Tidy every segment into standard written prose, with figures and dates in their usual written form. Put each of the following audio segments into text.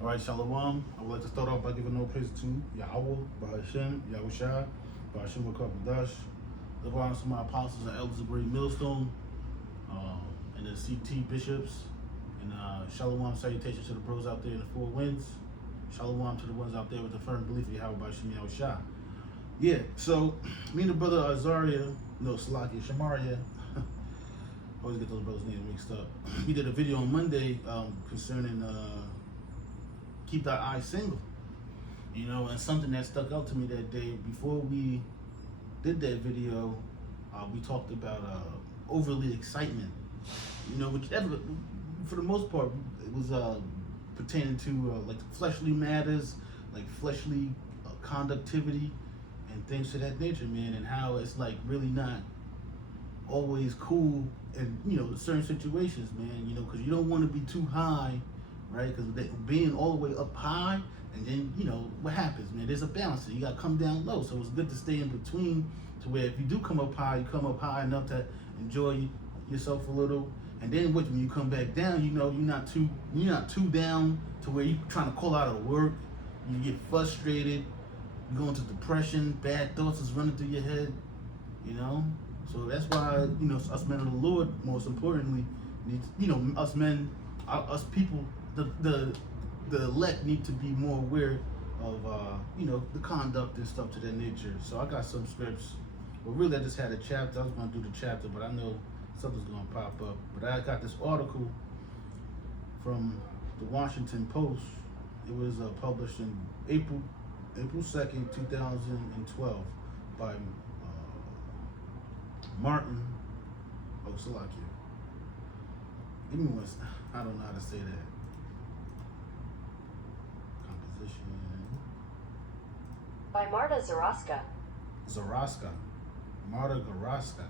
All right, Shalom. I would like to start off by giving no praise to Yahweh, Bahashem, Yahushua, Bahashem Wakabadash. The honors to my apostles and elders of Great Millstone, and the CT bishops, and Shalom salutations to the bros out there in the four winds. Shalom to the ones out there with the firm belief of Yahweh, Bahashem, Yahushua. Yeah, so me and the brother Azaria, Salakia, Shamaria, always get those brothers' names mixed up. We did a video on Monday concerning keep that eye single, and something that stuck out to me that day. Before we did that video, we talked about overly excitement, whichever, for the most part, it was pertaining to like fleshly matters, like fleshly conductivity and things of that nature, man, and how it's like really not always cool in certain situations, man, because you don't want to be too high, right? Because being all the way up high, and then what happens, man? There's a balance. You got to come down low. So it's good to stay in between, to where if you do come up high, you come up high enough to enjoy yourself a little, and then when you come back down, you're not too down to where you're trying to call out of work. You get frustrated. You go into depression. Bad thoughts is running through your head. So that's why us men of the Lord, most importantly, us men, us people, the elect need to be more aware of the conduct and stuff to that nature. So I got some scripts. Well, really, I just had a chapter. I was going to do the chapter, but I know something's going to pop up. But I got this article from the Washington Post. It was published in April 2nd, 2012 by Martin Salakia. Give me one. I don't know how to say that. Composition. By Marta Zaraska. Marta Garaska.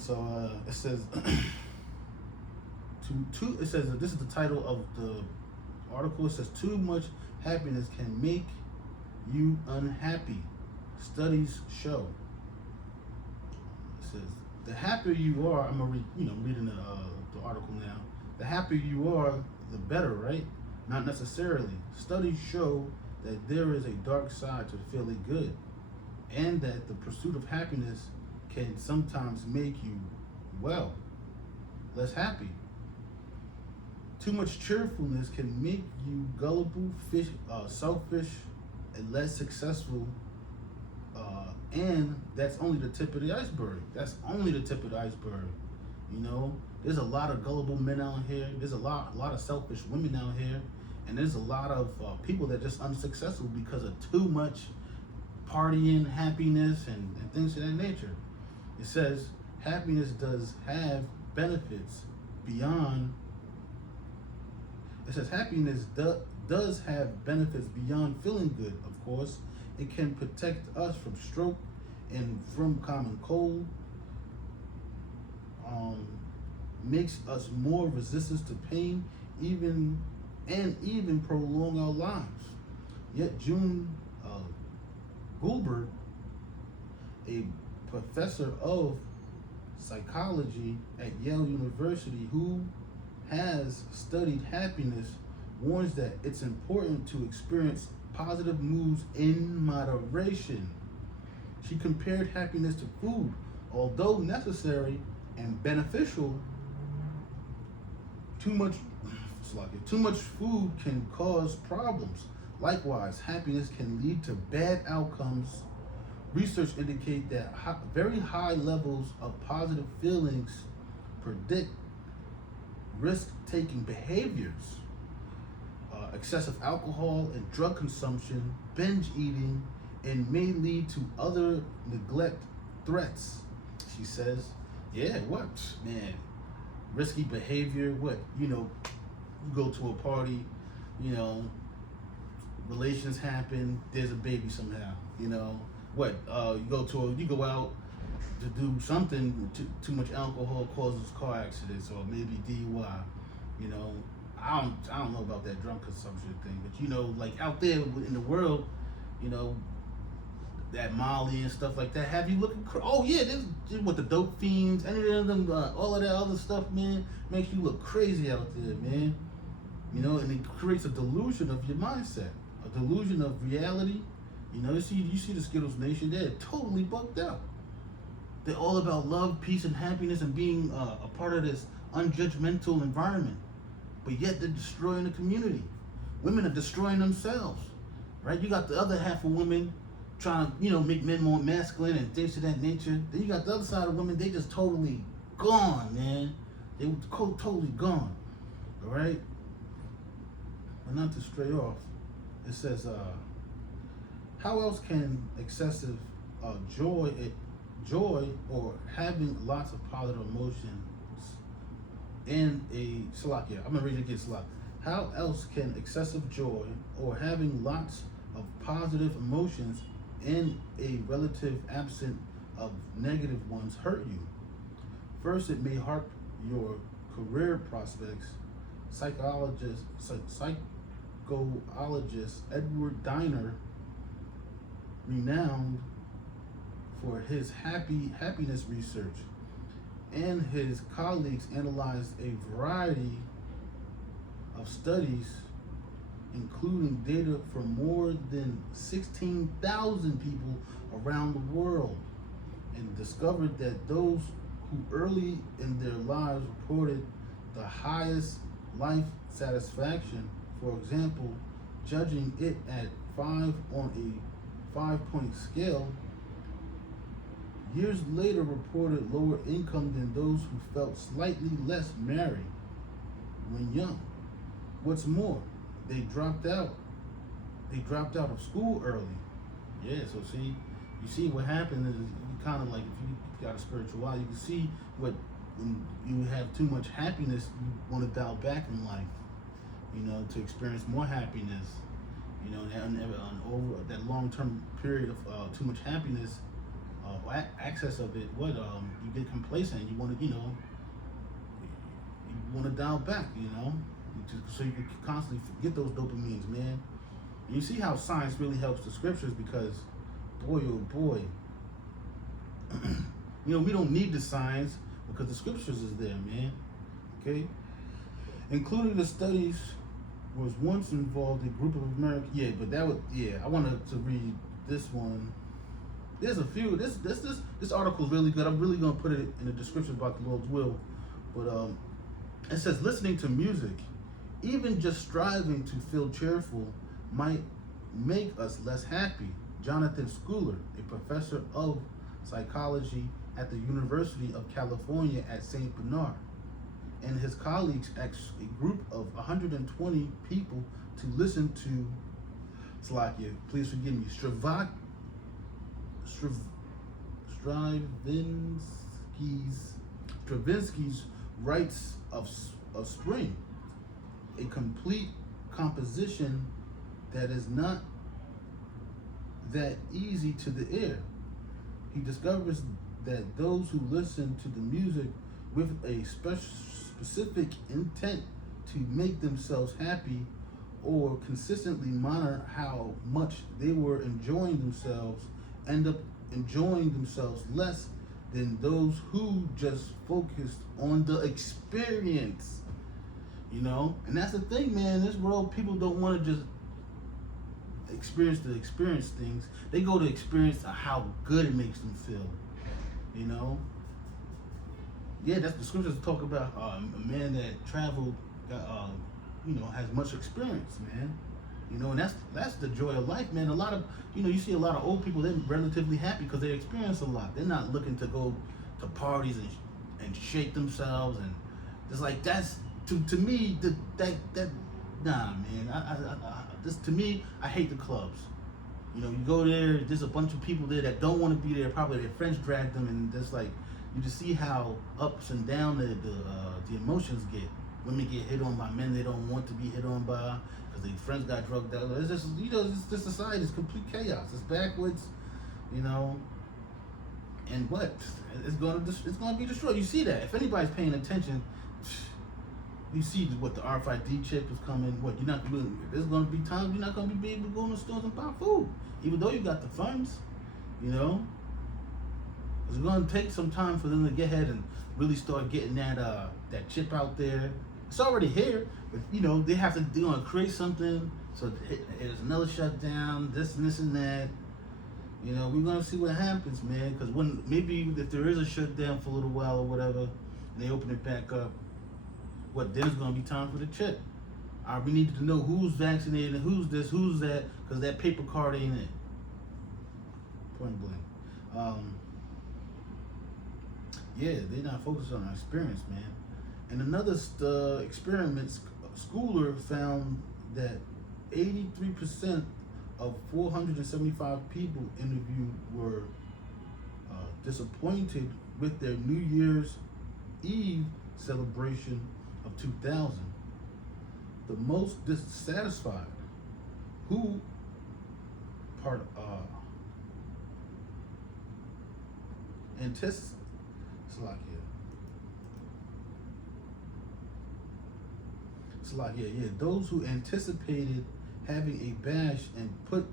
So it says it says this is the title of the article. It says too much happiness can make you unhappy. Studies show. It says the happier you are. I'm reading the article now. The happier you are, the better, right? Not necessarily. Studies show that there is a dark side to feeling good, and that the pursuit of happiness can sometimes make you, less happy. Too much cheerfulness can make you gullible, selfish, and less successful. And that's only the tip of the iceberg. There's a lot of gullible men out here. There's a lot of selfish women out here, and there's a lot of people that are just unsuccessful because of too much partying, happiness, and things of that nature. It says happiness does have benefits beyond. It says happiness does have benefits beyond feeling good. Of course, it can protect us from stroke and from common cold. Makes us more resistant to pain, even prolong our lives. Yet June Goldberg, a professor of psychology at Yale University who has studied happiness, warns that it's important to experience positive moods in moderation. She compared happiness to food. Although necessary and beneficial, too much food can cause problems. Likewise, happiness can lead to bad outcomes. Research indicates that very high levels of positive feelings predict risk-taking behaviors. Excessive alcohol and drug consumption, binge eating, and may lead to other neglect threats. She says, risky behavior, you go to a party, relations happen, there's a baby somehow, you go out to do something, too much alcohol causes car accidents or maybe DUI, I don't know about that drug consumption thing, but like out there in the world, that Molly and stuff like that, have you looking? Oh yeah, this with the dope fiends, any of them, all of that other stuff, man, makes you look crazy out there, man. And it creates a delusion of your mindset, a delusion of reality. You see the Skittles Nation, they're totally bugged out. They're all about love, peace, and happiness, and being a part of this unjudgmental environment. But yet they're destroying the community. Women are destroying themselves, right? You got the other half of women trying to, make men more masculine and things of that nature. Then you got the other side of women, they just totally gone, man. They were totally gone, all right? But not to stray off, it says, how else can excessive joy or having lots of positive emotions in a Salakia? I'm gonna read it again, Salakia. How else can excessive joy or having lots of positive emotions in a relative absence of negative ones hurt you? First, it may hurt your career prospects. Psychologist Edward Diner, renowned for his happiness research, and his colleagues analyzed a variety of studies, including data from more than 16,000 people around the world, and discovered that those who early in their lives reported the highest life satisfaction, for example, judging it at 5 on a 5-point scale, years later reported lower income than those who felt slightly less merry when young. What's more, they dropped out of school early. Yeah, so you see what happened is you kind of like, if you got a spiritual eye, you can see when you have too much happiness, you want to dial back in life, to experience more happiness, and over that long-term period of too much happiness, access of it, you get complacent. You want to, you want to dial back, so you can constantly get those dopamines, man. And you see how science really helps the scriptures, because, boy, oh boy, we don't need the science because the scriptures is there, man. Okay, including the studies was once involved a group of Americans. Yeah, but I wanted to read this one. There's a few. This article is really good. I'm really gonna put it in the description about the Lord's will. But it says listening to music, even just striving to feel cheerful, might make us less happy. Jonathan Schooler, a professor of psychology at the University of California at St. Bernard, and his colleagues asked a group of 120 people to listen to Salakia, please forgive me, Stravinsky's Rites of Spring, a complete composition that is not that easy to the ear. He discovers that those who listen to the music with a specific intent to make themselves happy or consistently monitor how much they were enjoying themselves end up enjoying themselves less than those who just focused on the experience. And that's the thing, man. In this world, people don't want to just experience things. They go to experience how good it makes them feel. Yeah, that's the scriptures talk about a man that traveled, has much experience, man. And that's the joy of life, man. A lot of, you see a lot of old people, they're relatively happy because they experience a lot. They're not looking to go to parties and shake themselves, and it's like that's to me that nah, man. To me, I hate the clubs. You go there, there's a bunch of people there that don't want to be there. Probably their friends drag them, and just like you just see how ups and down the emotions get. Women get hit on by men they don't want to be hit on by because their friends got drugged out. It's just this society is complete chaos. It's backwards, and what it's gonna be destroyed. You see that if anybody's paying attention. You see what the RFID chip is coming. There's gonna be times you're not gonna be able to go in the stores and buy food, even though you got the funds. It's gonna take some time for them to get ahead and really start getting that chip out there. It's already here, but they have to create something. So there's another shutdown, this and this and that. We're gonna see what happens, man. Because when maybe if there is a shutdown for a little while or whatever, and they open it back up, then it's gonna be time for the chip. We need to know who's vaccinated and who's this, who's that, because that paper card ain't it. Point blank. Yeah, they're not focused on our experience, man. And another experiment, Schooler found that 83% of 475 people interviewed were disappointed with their New Year's Eve celebration of 2000. The most dissatisfied, who part those who anticipated having a bash and put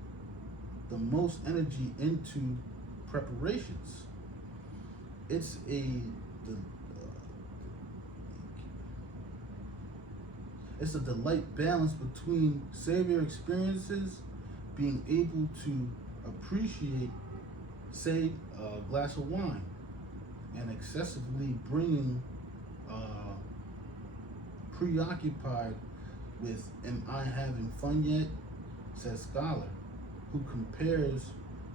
the most energy into preparations. It's a delight balance between savor experiences, being able to appreciate, say, a glass of wine, and excessively bringing preoccupied with am I having fun yet, says scholar, who compares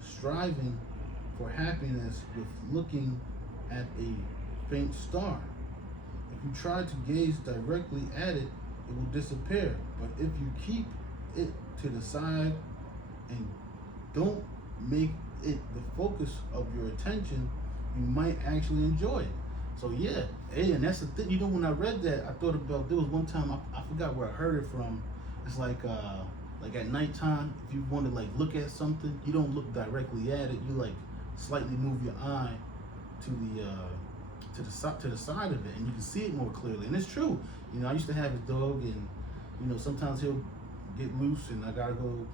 striving for happiness with looking at a faint star. If you try to gaze directly at it, it will disappear. But if you keep it to the side and don't make it the focus of your attention, you might actually enjoy it. So yeah, hey, and that's the thing. When I read that, I thought about, there was one time I forgot where I heard it from. It's like at nighttime, if you want to look at something, you don't look directly at it. You slightly move your eye to the side of it, and you can see it more clearly. And it's true. I used to have a dog, and sometimes he'll get loose, and I gotta go,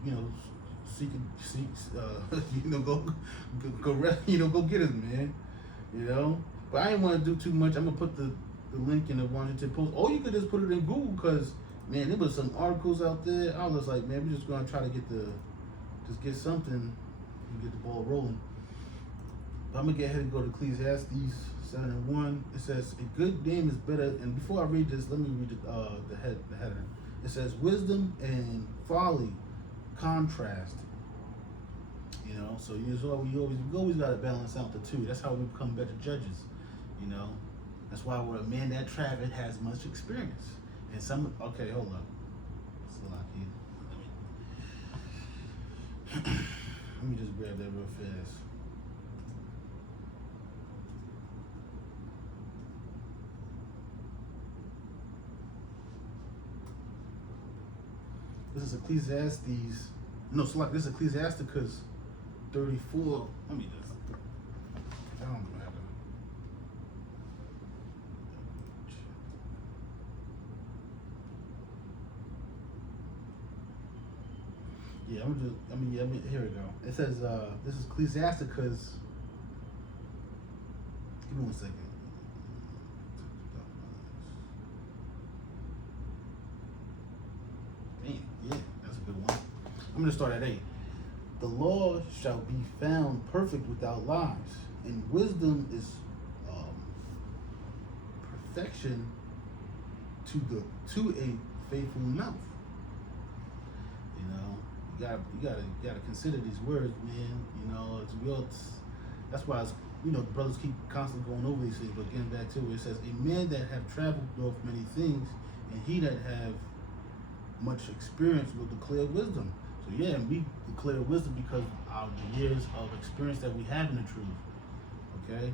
go get him, man. But I didn't want to do too much. I'm gonna put the link in the Washington Post. Or you could just put it in Google, because man, there was some articles out there. I was like, man, we're just gonna try to get something and get the ball rolling. But I'm gonna get ahead and go to Ecclesiastes 7:1. It says, a good name is better. And before I read this, let me read the header. It says, wisdom and folly contrast. So we always got to balance out the two. That's how we become better judges. That's why we're a man that Travis has much experience. And okay, hold up. Let me just grab that real fast. This is Ecclesiastes. No, this is Ecclesiasticus 34. Let me just. I don't know how to. Here we go. It says, this is Ecclesiasticus. Give me 1 second. Yeah, that's a good one. I'm going to start at 8. The law shall be found perfect without lies, and wisdom is perfection to a faithful mouth. You gotta consider these words, man. That's why the brothers keep constantly going over these things. But getting back to it, it says, a man that have traveled off many things, and he that have much experience will declare wisdom. So yeah, we declare wisdom because of the years of experience that we have in the truth. Okay.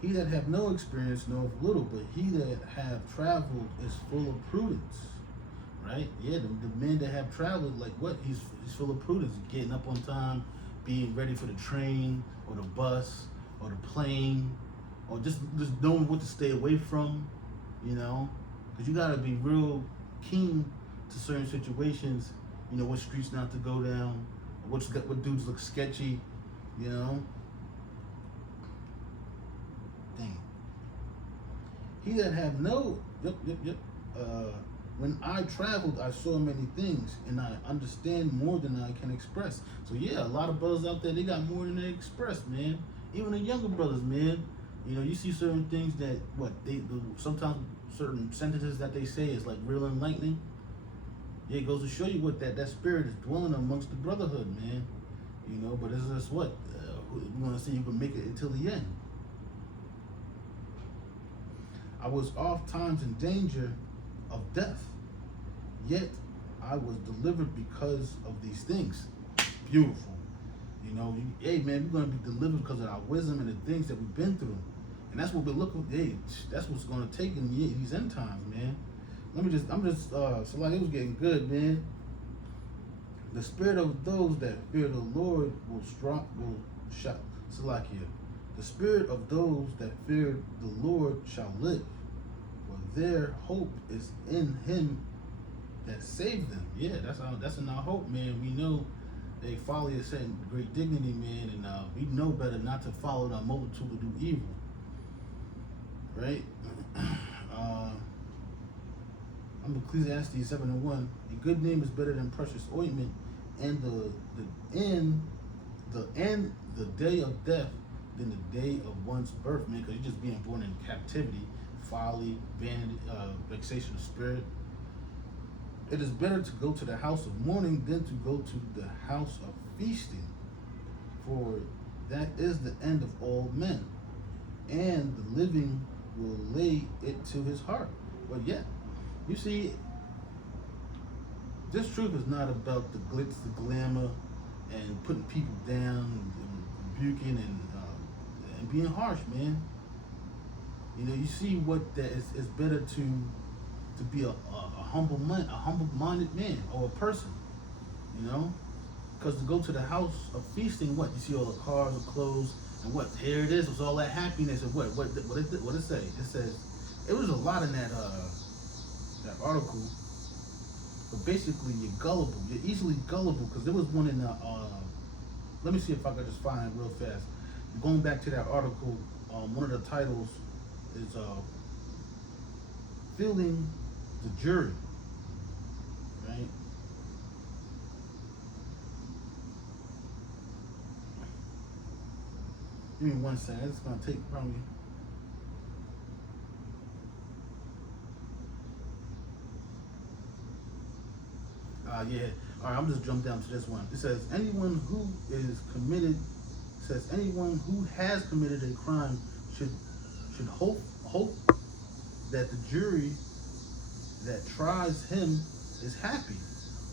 He that have no experience knoweth little, but he that have traveled is full of prudence. Right? Yeah, the men that have traveled, he's full of prudence, getting up on time, being ready for the train or the bus or the plane, or just knowing what to stay away from, because you gotta be real keen to certain situations, what streets not to go down, what dudes look sketchy, Dang. He that have no, yep. When I traveled, I saw many things, and I understand more than I can express. So yeah, a lot of brothers out there, they got more than they express, man. Even the younger brothers, man. You know, you see certain things that sometimes certain sentences that they say is like real enlightening. Yeah, it goes to show you what that spirit is dwelling amongst the brotherhood, man. You know, but it's just what we want to see you can make it until the end. I was oft times in danger of death, yet I was delivered because of these things. Beautiful. You know, hey man, we're gonna be delivered because of our wisdom and the things that we've been through, and that's what we're looking. Hey, that's what's gonna take in these end times, man. So like it was getting good, man. The spirit of those that fear the Lord will shout. Salakia. The spirit of those that fear the Lord shall live, for their hope is in Him that saved them. Yeah, that's in our hope, man. We know they folly is setting great dignity, man, and we know better not to follow the multitude to do evil. Right? I'm Ecclesiastes 7:1. A good name is better than precious ointment, and the day of death than the day of one's birth, man, because you're just being born in captivity, folly, vanity, vexation of spirit. It is better to go to the house of mourning than to go to the house of feasting, for that is the end of all men, and the living will lay it to his heart. But yet, you see, this truth is not about the glitz, the glamour, and putting people down, and rebuking, and being harsh, man. You know, you see what that is. It's better to be a humble-minded man or a person. You know, because to go to the house of feasting, what you see all the cars, the clothes, and what here it is. It's all that happiness and what it say? It says it was a lot in that article. But basically, you're gullible. You're easily gullible because there was one in the. Let me see if I can just find it real fast. Going back to that article, one of the titles is "Feeling the Jury." Right. Give me 1 second. It's gonna take probably. Yeah. All right. I'm just jump down to this one. It says anyone who has committed a crime should hope that the jury that tries him is happy.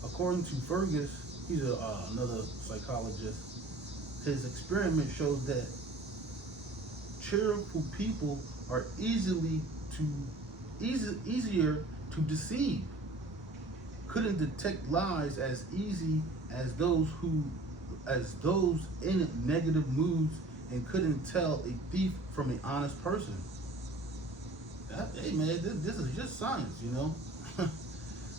According to Fergus, he's another psychologist. His experiment shows that cheerful people are easier to deceive. Couldn't detect lies as easy as those in negative moods, and couldn't tell a thief from an honest person. Hey man, this is just science, you know.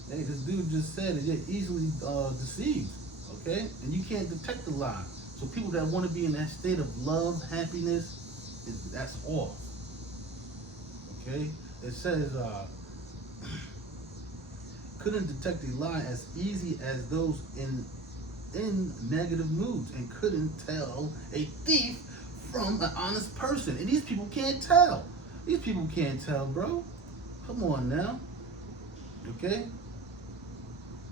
Hey, this dude just said that you're easily deceived, okay? And you can't detect the lie. So people that want to be in that state of love, happiness, that's off. Okay? It says couldn't detect a lie as easy as those in negative moods, and couldn't tell a thief from an honest person. And these people can't tell. These people can't tell, bro. Come on now. Okay?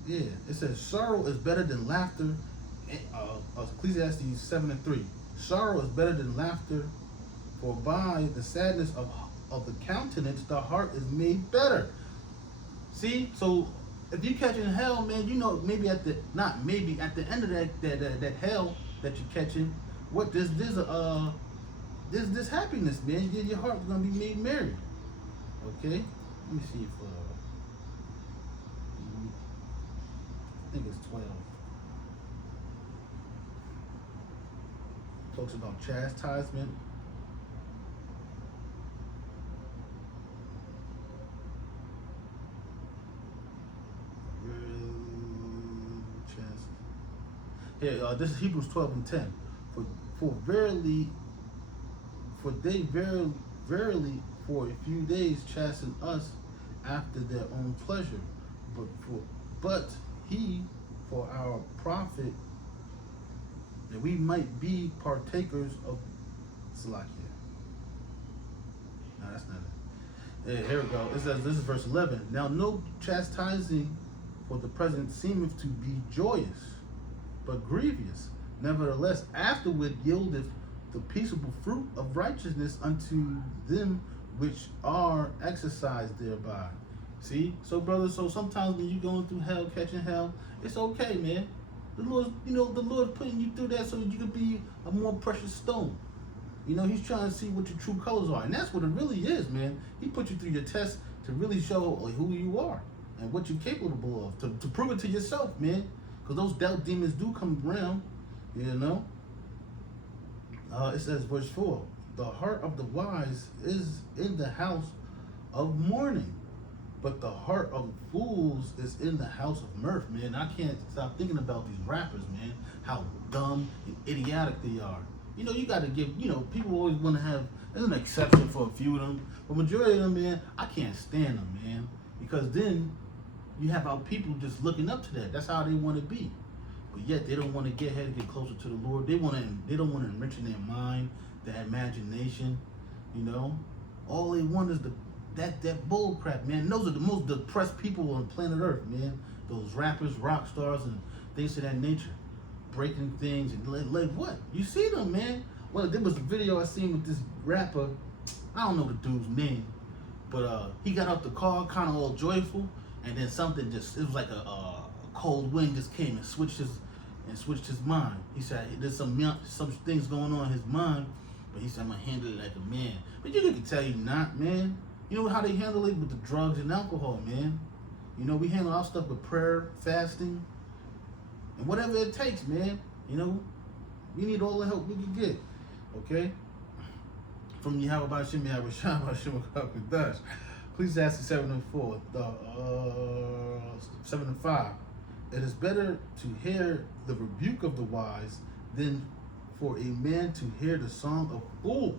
Yeah. It says sorrow is better than laughter. Ecclesiastes 7:3. Sorrow is better than laughter, for by the sadness of the countenance the heart is made better. See, so if you catching hell, man, you know maybe at the end of that hell that you're catching, what there's happiness, man. Your heart's gonna be made merry. Okay, let me see if I think it's 12. Talks about chastisement. Here, this is Hebrews 12:10. For for a few days chasten us after their own pleasure, but he for our profit, that we might be partakers of Salakia. No, that's not it. Here we go. It says, this is verse 11. Now no chastising for the present seemeth to be joyous, but grievous. Nevertheless, afterward yieldeth the peaceable fruit of righteousness unto them which are exercised thereby. See? So, brothers, so sometimes when you're going through hell, catching hell, it's okay, man. The Lord, the Lord putting you through that so you could be a more precious stone. He's trying to see what your true colors are. And that's what it really is, man. He put you through your test to really show who you are and what you're capable of, to prove it to yourself, man. Because those doubt demons do come around, It says, verse 4, the heart of the wise is in the house of mourning, but the heart of fools is in the house of mirth, man. I can't stop thinking about these rappers, man, how dumb and idiotic they are. You got to give, people always want to have, there's an exception for a few of them, but majority of them, man, I can't stand them, man, because then you have our people just looking up to that. That's how they want to be. But yet they don't want to get ahead and get closer to the Lord. They don't want to enrich in their mind, their imagination, All they want is that bull crap, man. And those are the most depressed people on planet Earth, man. Those rappers, rock stars, and things of that nature. Breaking things and like what? You see them, man. Well, there was a video I seen with this rapper. I don't know the dude's name, but he got out the car kind of all joyful, and then something it was like a cold wind just came and switched his mind. He said there's some things going on in his mind, but he said, I'm gonna handle it like a man. But you can tell you not, man. You know how they handle it with the drugs and alcohol, man. We handle our stuff with prayer, fasting, and whatever it takes, man. We need all the help we can get. Okay? From Yahweh Bashim, Yahweh Shah, Bashim Kadash. Ecclesiastes 7:4, 7:5. It is better to hear the rebuke of the wise than for a man to hear the song of fools.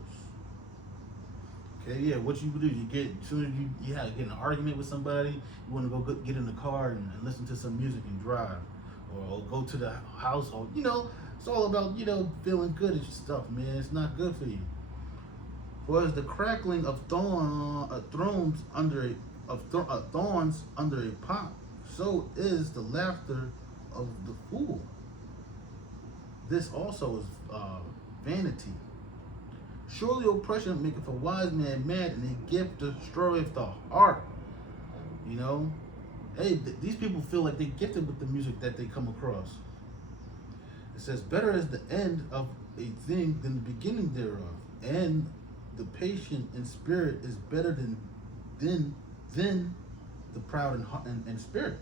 Okay, yeah, what you do, as soon as you get in an argument with somebody, you want to go get in the car and listen to some music and drive, or go to the house, or it's all about feeling good and stuff, man. It's not good for you. For as the crackling of thorns under a pot, so is the laughter of the fool. This also is vanity. Surely oppression maketh a wise man mad, and a gift destroyeth the heart. Hey, these people feel like they're gifted with the music that they come across. It says, better is the end of a thing than the beginning thereof, and the patient in spirit is better than the proud in spirit.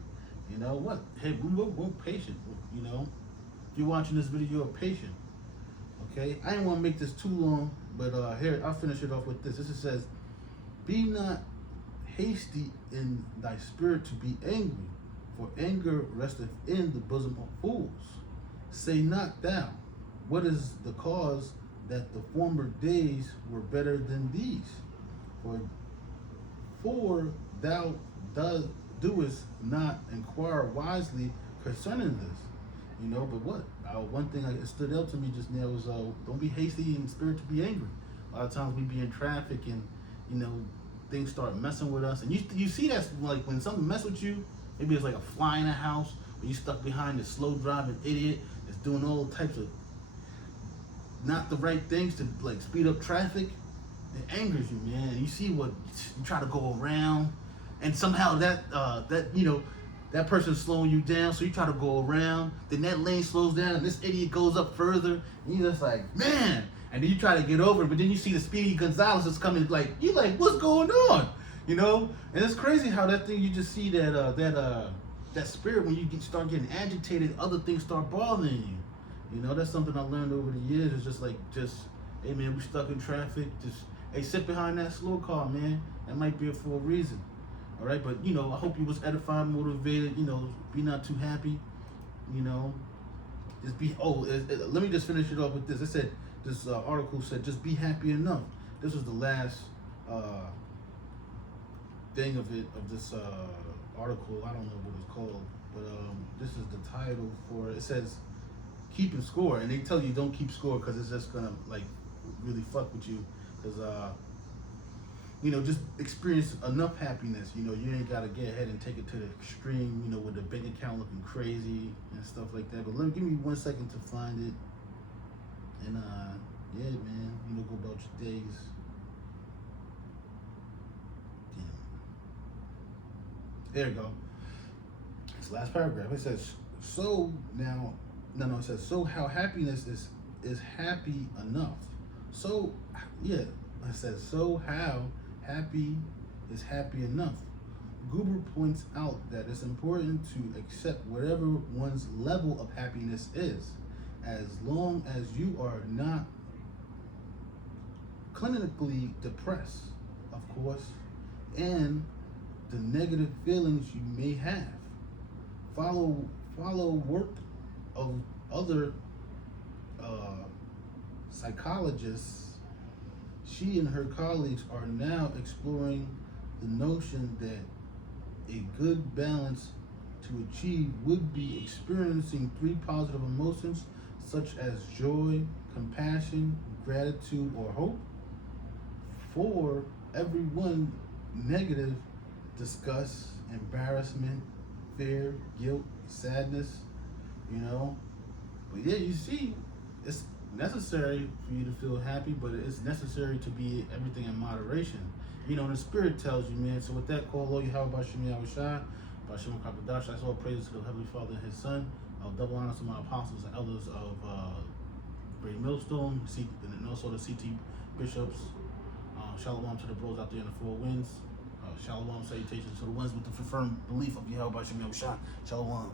What? Hey, we're patient. If you're watching this video, you're patient. Okay, I didn't want to make this too long, but here, I'll finish it off with this. It says, be not hasty in thy spirit to be angry, for anger resteth in the bosom of fools. Say not thou, what is the cause that the former days were better than these? For thou doest not inquire wisely concerning this. But what? One thing that stood out to me just now was don't be hasty in spirit to be angry. A lot of times we be in traffic and things start messing with us, and you see that's like when something mess with you. Maybe it's like a fly in a house, or you stuck behind a slow driving idiot that's doing all types of not the right things to like speed up traffic. It angers you, man. And you see what you try to go around, and somehow that person's slowing you down, so you try to go around, then that lane slows down, and this idiot goes up further, and you're just like, man, and then you try to get over it, but then you see the Speedy Gonzalez is coming, you're like, what's going on? And it's crazy how that thing, you just see that spirit, when you start getting agitated, other things start bothering you. That's something I learned over the years. It's just hey man, we stuck in traffic, hey, sit behind that slow car, man. That might be for a reason. All right, but I hope you was edified, motivated. Be not too happy. Just be. Let me just finish it off with this. It said this article said just be happy enough. This was the last thing of this article. I don't know what it's called, but this is the title for it. It says keeping score, and they tell you don't keep score because it's just gonna like really fuck with you, because just experience enough happiness. You ain't gotta get ahead and take it to the extreme, with the bank account looking crazy and stuff like that. But give me 1 second to find it. And yeah, man, go about your days. Damn. There you go. It's the last paragraph. It says, it says, so how happiness is happy enough. So, yeah, it says, so how happy is happy enough. Gruber points out that it's important to accept whatever one's level of happiness is, as long as you are not clinically depressed, of course, and the negative feelings you may have. Follow work of other psychologists. She and her colleagues are now exploring the notion that a good balance to achieve would be experiencing 3 positive emotions such as joy, compassion, gratitude, or hope. For every one negative: disgust, embarrassment, fear, guilt, sadness, But yeah, you see, it's necessary for you to feel happy, but it's necessary to be everything in moderation. The Spirit tells you, man. So with that, call Lord Yahweh Bashim Yahushua, Bashim Kapadash. That's all praise to the Heavenly Father and His Son. I'll double honor to my apostles and elders of Great Millstone, and also the CT bishops. Shalom to the bros out there in the 4 winds. Shalom salutations to the ones with the firm belief of Yahweh Bashim Yahushua. Shalom.